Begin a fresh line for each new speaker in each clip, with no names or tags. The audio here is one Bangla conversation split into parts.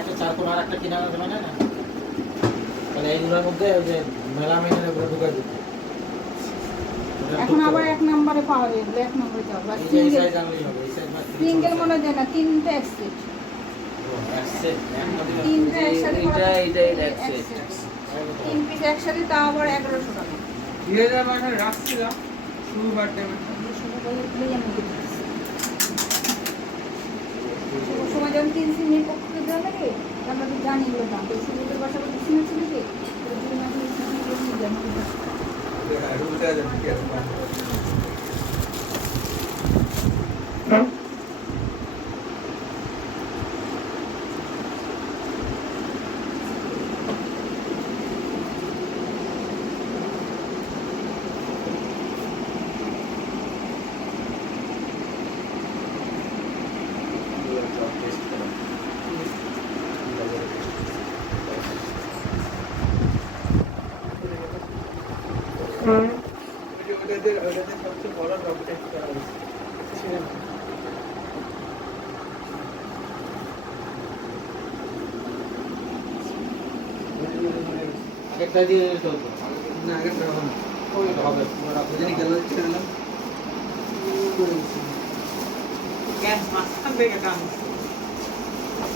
একটা চার কোন আর একটা কিনারা দেবে না না? তাহলে এইগুলোর মধ্যে ওই যে মেলামিনের ওগুলো ঢুকাই দিতে
এখন আবার এক নম্বরে পাওয়া যাবে এক নম্বরে যাবে আর সিঙ্গেল সিঙ্গেল মনে হয় না তিনটে এক সেট তিনটে একসাথে। তিন পিস একসাথে তাও আবার এগারোশো টাকা।
যাবে মানে শুরু বার্থডে
শুভ বলে দিলেই আমি দিয়ে দিচ্ছি। শুভ সময় যখন তিন নিয়ে পক্ষ দেওয়া লাগে আমরা তো জানি এগুলো দাম তো বাসা করতে সিমে ছিল কি দুই মাসের
ওটাদের ওটাদের সবচেয়ে বড় ডবল করা হয়েছে
আগেরটা দিয়ে
না আগে হবে না।
ওইটা হবে।
গেল ছেড়ে দিলাম গ্যাস মাঝখান থেকে কাম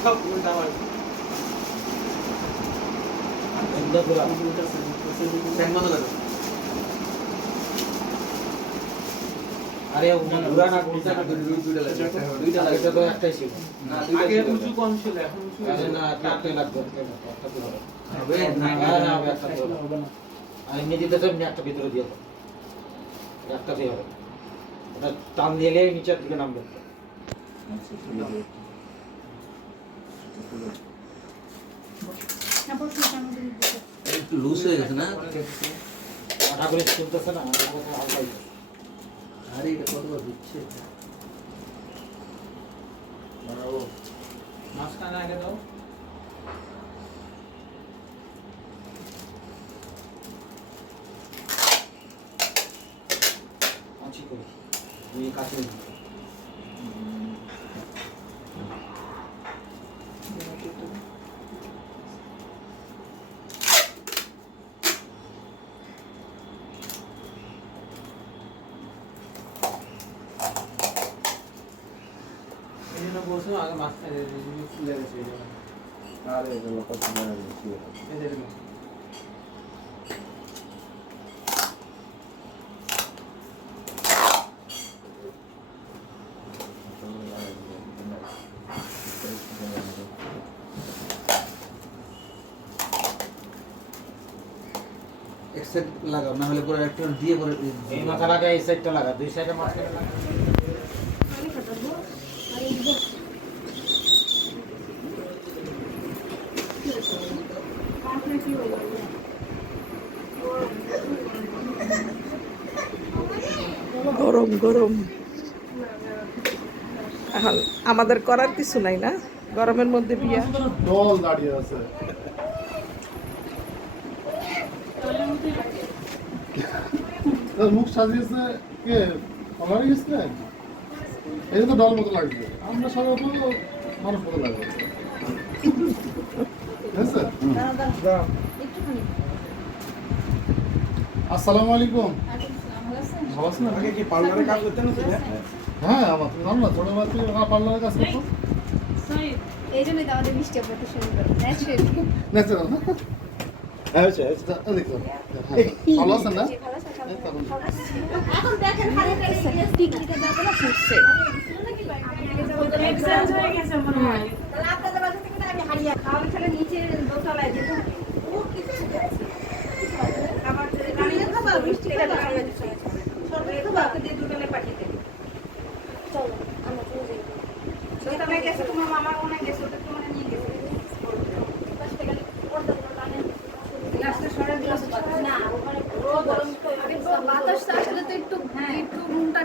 সব উল্টা পাল্টা।
সুন্দর করে
বন্ধ করো
আরে ঘুরা না ঘুরতে না
দুইটা লাগবে।
দুইটা লাগে তো একটাই ছিল।
না আগে উঁচু কম ছিল এখন উঁচু
আরে না চারটে লাগবে হবে?
না
হবে একটা আর তো ভিতরে দিয়ে দাও। একটা দিয়ে হবে। ওটা টান দিলে নিচের দিকে নামবে।
আমাদের
একটু লুজ হয়ে গেছে না?
আটা করে চলতেছে না আটা করে হালকা।
আরে এটা কতবার
আগে দাও।
কাছে
এই জন্য বলছিলাম আগে মাঝখানে ফুলে গেছে এই জন্য
আরে কত সেট লাগাও না হলে পরে একটা দিয়ে পরে
এই মাথা লাগা এই সাইডটা লাগা দুই সাইডে মাঝখানে লাগা
আমি কাটাবো, আর এই যে- আপনার কি হলো?
গরম। এখন আমাদের করার কিছু নাই না? গরমের মধ্যে বিয়া।
দল দাঁড়িয়ে আছে মুখ সাজিয়েছে কে? কলার গেছিলেন এই তো ডল মতো লাগবে আমরা সাধারণত মানুষ মতো লাগবে। আসসালামু আলাইকুম।
আচ্ছা, আছেন
আপনি?
কি পার্লারে কাজ করতেন
হ্যাঁ আমার তুমি জানো না ছোটবেলা থেকে আমার পার্লারে কাজ
এই জন্যই তো আমাদের মিষ্টি আপনাকে শুরু করি ন্যাচারালি
ন্যাচারাল না? দেখো ভালো আছেন না? তো এখন-
দেখেন দেখো না ফুটছে। এক্সচেঞ্জ হয়ে গেছে মনে হয়। তাহলে আপনাদের বাসা থেকে না আমি হারিয়ে খাওয়ার ছেলে নিচে দোতলায় যেত ও কিছু আমার রানী খাবার মিষ্টি খাবার সরকারি খাবার দিয়ে দোতলায় পাঠিয়ে দেবে চলো আমরা চলে যাই দোতলায় গেছে তোমার মামা ওখানে গেছে ওটা তোমার নিয়ে গেছে গ্লাসটা সরাই গ্লাস না ওখানে গরম বাতাস আসলে তো একটু একটু রুমটা একটু হালকা হচ্ছে বাতাসটা তারপর তো বাতাসটা
শুরু করো
হ্যাঁ ইনশাআল্লাহ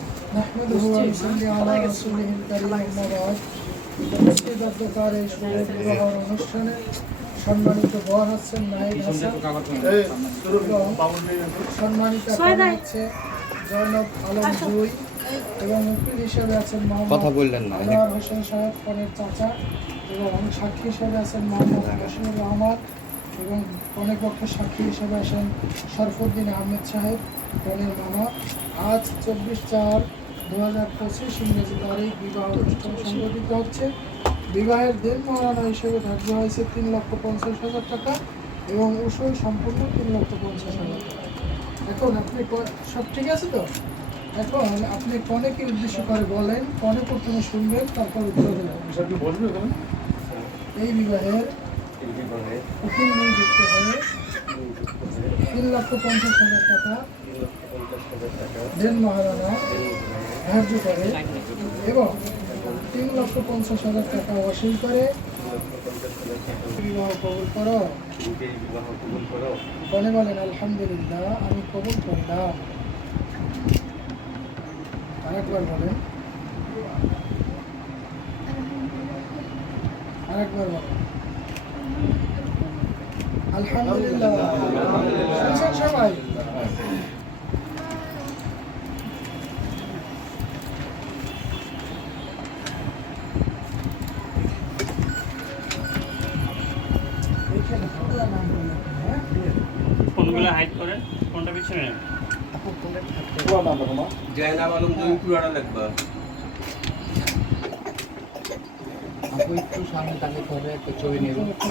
نحمده ونصلي على رسوله الكريم أما بعد উপস্থিত অধ্যকার এই শুভ বিবাহ অনুষ্ঠানে সম্মানিত বর হচ্ছেন নাহিদ হাসান এবং সম্মানিত কন্যা হচ্ছে জয়নব আলম জুই এবং উকিল হিসেবে আছেন কথা বললেন না হোসেন সাহেব কনের চাচা এবং সাক্ষী হিসেবে আছেন মোহাম্মদ বশিরুর রহমান এবং কনের পক্ষে সাক্ষী হিসেবে আছেন শরফুদ্দিন আহমেদ সাহেব কনের মামা আজ চব্বিশ চার দু হাজার পঁচিশ ইংরেজি তারিখ বিবাহ অনুষ্ঠান সংগঠিত হচ্ছে। বিবাহের দিন মহারানা হিসেবে ধার্য হয়েছে তিন লক্ষ পঞ্চাশ হাজার টাকা এবং উসই সম্পূর্ণ তিন লক্ষ পঞ্চাশ হাজার টাকা। এখন আপনি সব ঠিক আছে তো? এখন আপনি কনেকে উদ্দেশ্য করে বলেন? কনে প্রথমে শুনবেন, তারপর উত্তর দেবেন। এই বিবাহের উকিল হয়ে তিন লক্ষ পঞ্চাশ হাজার টাকা দেন মহারানা ধার্য করে এবং তিন লক্ষ পঞ্চাশ হাজার টাকা ওয়াসিল করে। বিবাহ কবুল করো। বলে বলেন, আলহামদুলিল্লাহ, আমি কবুল করলাম। আরেকবার বলেন। আরেকবার বলেন। আলহামদুলিল্লাহ। সবাই?
করেন ফোনটা পিছনে
জয়নাব আলম তুমি পুরাটা লিখবা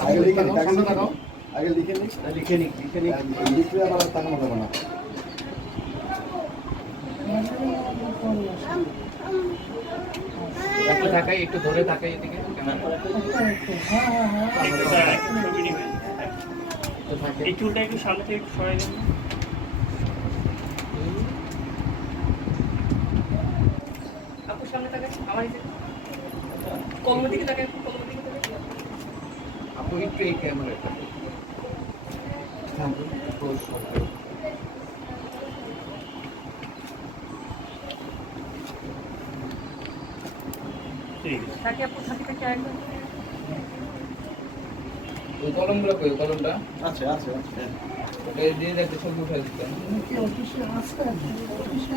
আগে লিখে নিক, সামনে তাকাও। আগে লিখে নিক।
লিখে নিক লিখে নিক।
লিখলে আবার তাকানো যাবে না।
একটু থাকাই একটু ধরে থাকাই এদিকে।
হ্যাঁ, হ্যাঁ, হ্যাঁ।
ছবি নেবেন। এই চুলটা একটু সামনে থেকে একটু সরাই দেন
আপু সামনে তাকান আমার কলমের দিকে তাকান কলমের দিকে
আপু একটু এই ক্যামেরাটা।
ঠিক আছে।
আপু থাকে থাকে একদম
ওই কলমগুলো কই? কলমটা?
আছে আছে আছে
ওটা দিয়ে একটা ছবি উঠে দিতাম
কি অফিসে আসবেন? অফিসে?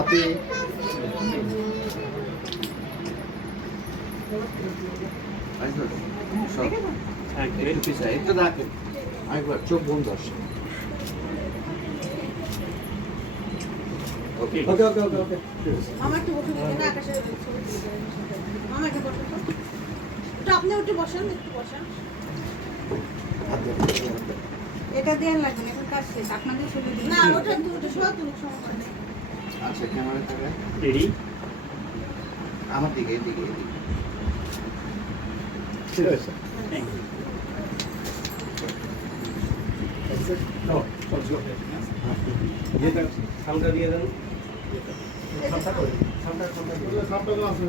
আপনি চোখ বন্ধ আসে
ওকে
ওকে ওকে ওকে ওকে
মামা একটু বসে দিন আকাশে ছবি তুলে একটু বসে তো একটু আপনি একটু বসেন একটু বসেন এটা দেন লাগবে না এখন কাজ শেষ। আপনাদের দিন না ওটা ওটা শোয়া তুলুক সমস্যা নেই
আচ্ছা ক্যামেরা থাকে।
রেডি?
আমার দিকে এদিকে এদিকে
ঠিক আছে। চল, চল।
সামটা দিয়ে দেন।
সামনে তো আছে।